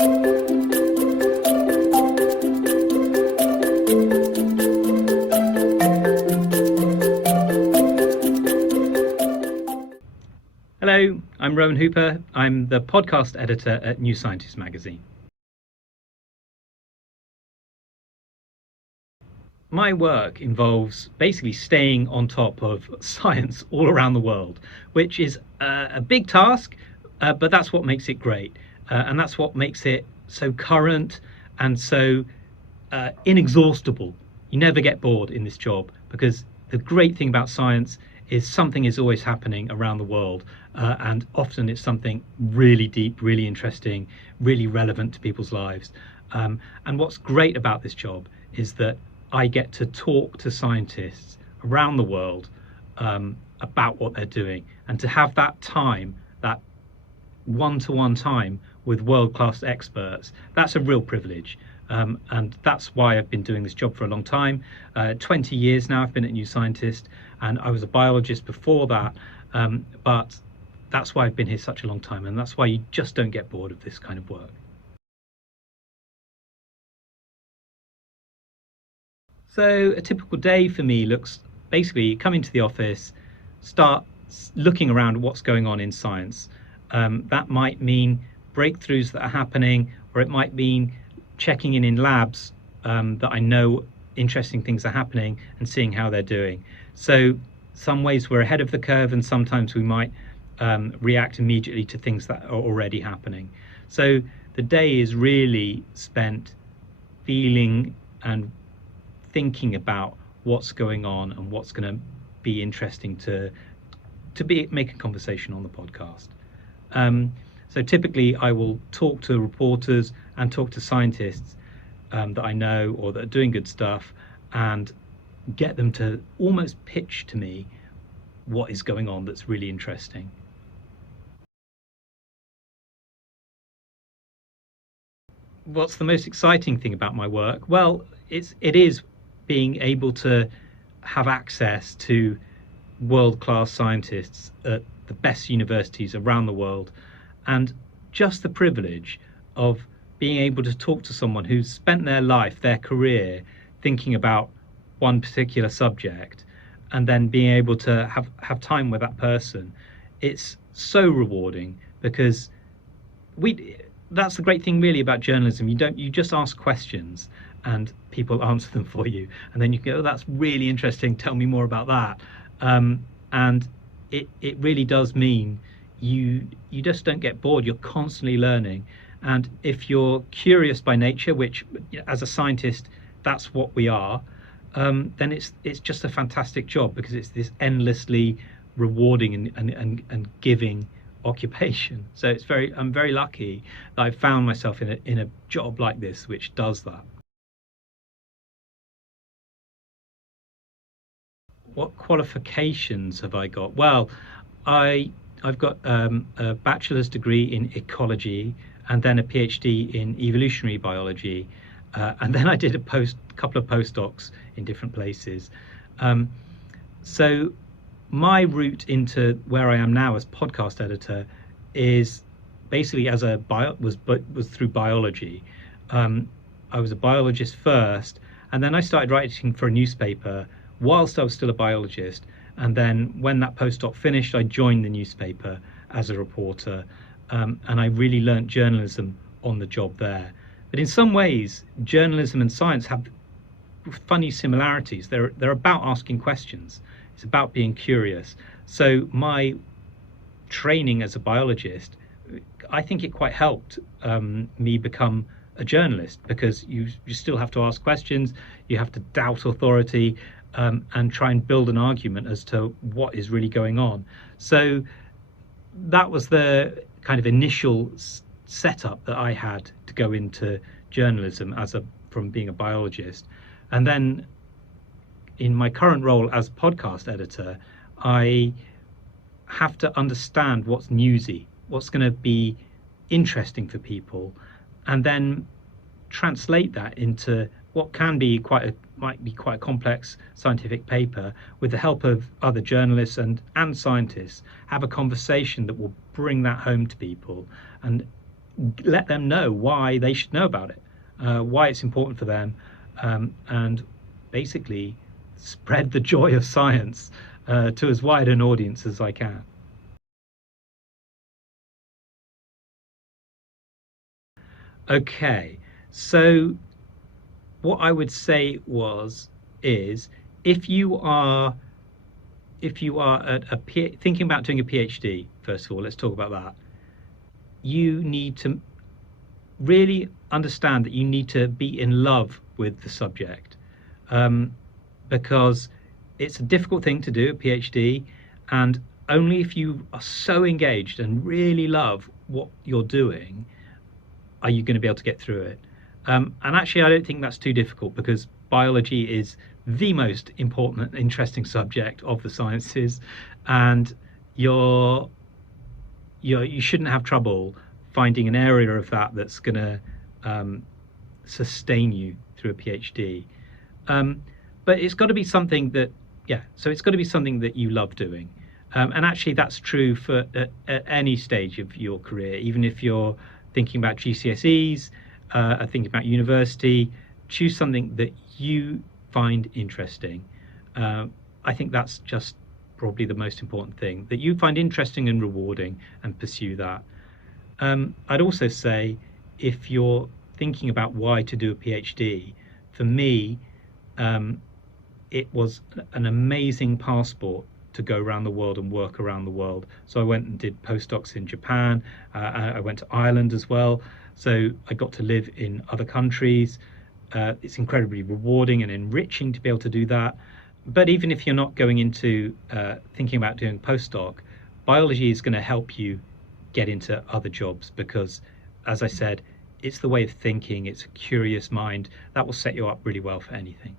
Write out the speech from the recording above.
Hello, I'm Rowan Hooper. I'm the podcast editor at New Scientist magazine. My work involves basically staying on top of science all around the world, which is a big task, but that's what makes it great. And that's what makes it so current and so inexhaustible. You never get bored in this job because the great thing about science is something is always happening around the world, and often it's something really deep, really interesting, really relevant to people's lives. And what's great about this job is that I get to talk to scientists around the world about what they're doing, and to have that time, that one-to-one time with world-class experts. That's a real privilege. And that's why I've been doing this job for a long time. 20 years now I've been at New Scientist, and I was a biologist before that, but that's why I've been here such a long time, and that's why you just don't get bored of this kind of work. So a typical day for me looks basically come into the office, start looking around what's going on in science. That might mean breakthroughs that are happening, or it might mean checking in labs that I know interesting things are happening and seeing how they're doing. So some ways we're ahead of the curve, and sometimes we might react immediately to things that are already happening. So the day is really spent feeling and thinking about what's going on and what's going to be interesting to make a conversation on the podcast. So typically I will talk to reporters and talk to scientists that I know or that are doing good stuff, and get them to almost pitch to me what is going on that's really interesting. What's the most exciting thing about my work? Well, it is being able to have access to world-class scientists at the best universities around the world, and just the privilege of being able to talk to someone who's spent their life, their career, thinking about one particular subject, and then being able to have time with that person. It's so rewarding, because that's the great thing really about journalism. You just ask questions and people answer them for you, and then you go, oh, that's really interesting, tell me more about that. And it really does mean you just don't get bored. You're constantly learning, and if you're curious by nature, which as a scientist that's what we are, then it's just a fantastic job, because it's this endlessly rewarding and giving occupation. So I'm very lucky that I've found myself in a job like this which does that. What qualifications have I got? Well, I've got a bachelor's degree in ecology, and then a PhD in evolutionary biology, and then I did a couple of postdocs in different places. So my route into where I am now as podcast editor is basically was through biology. I was a biologist first, and then I started writing for a newspaper whilst I was still a biologist. And then when that postdoc finished, I joined the newspaper as a reporter, and I really learnt journalism on the job there. But in some ways, journalism and science have funny similarities. They're about asking questions. It's about being curious. So my training as a biologist, I think it quite helped me become a journalist, because you still have to ask questions, you have to doubt authority, and try and build an argument as to what is really going on. So that was the kind of initial setup that I had to go into journalism from being a biologist. And then in my current role as podcast editor, I have to understand what's newsy, what's going to be interesting for people, and then translate that into what might be quite a complex scientific paper, with the help of other journalists and scientists, have a conversation that will bring that home to people and let them know why they should know about it, why it's important for them, and basically spread the joy of science to as wide an audience as I can. Okay, so what I would say is if you are thinking about doing a PhD, first of all, let's talk about that. You need to really understand that you need to be in love with the subject, um, because it's a difficult thing to do, a PhD, and only if you are so engaged and really love what you're doing are you going to be able to get through it. And actually, I don't think that's too difficult because biology is the most important and interesting subject of the sciences, and you're, you shouldn't have trouble finding an area of that that's going to um, sustain you through a PhD. Um, but it's got to be something that, yeah, so it's got to be something that you love doing. And actually, that's true for at any stage of your career, even if you're thinking about GCSEs, thinking about university, choose something that you find interesting. Uh, I think that's just probably the most important thing that you find interesting and rewarding and pursue that. I'd also say if you're thinking about why to do a PhD, for me, um, it was an amazing passport to go around the world and work around the world. So I went and did postdocs in Japan. I went to Ireland as well. So I got to live in other countries. It's incredibly rewarding and enriching to be able to do that. But even if you're not going into thinking about doing postdoc, biology is going to help you get into other jobs because, as I said, it's the way of thinking, it's a curious mind that will set you up really well for anything.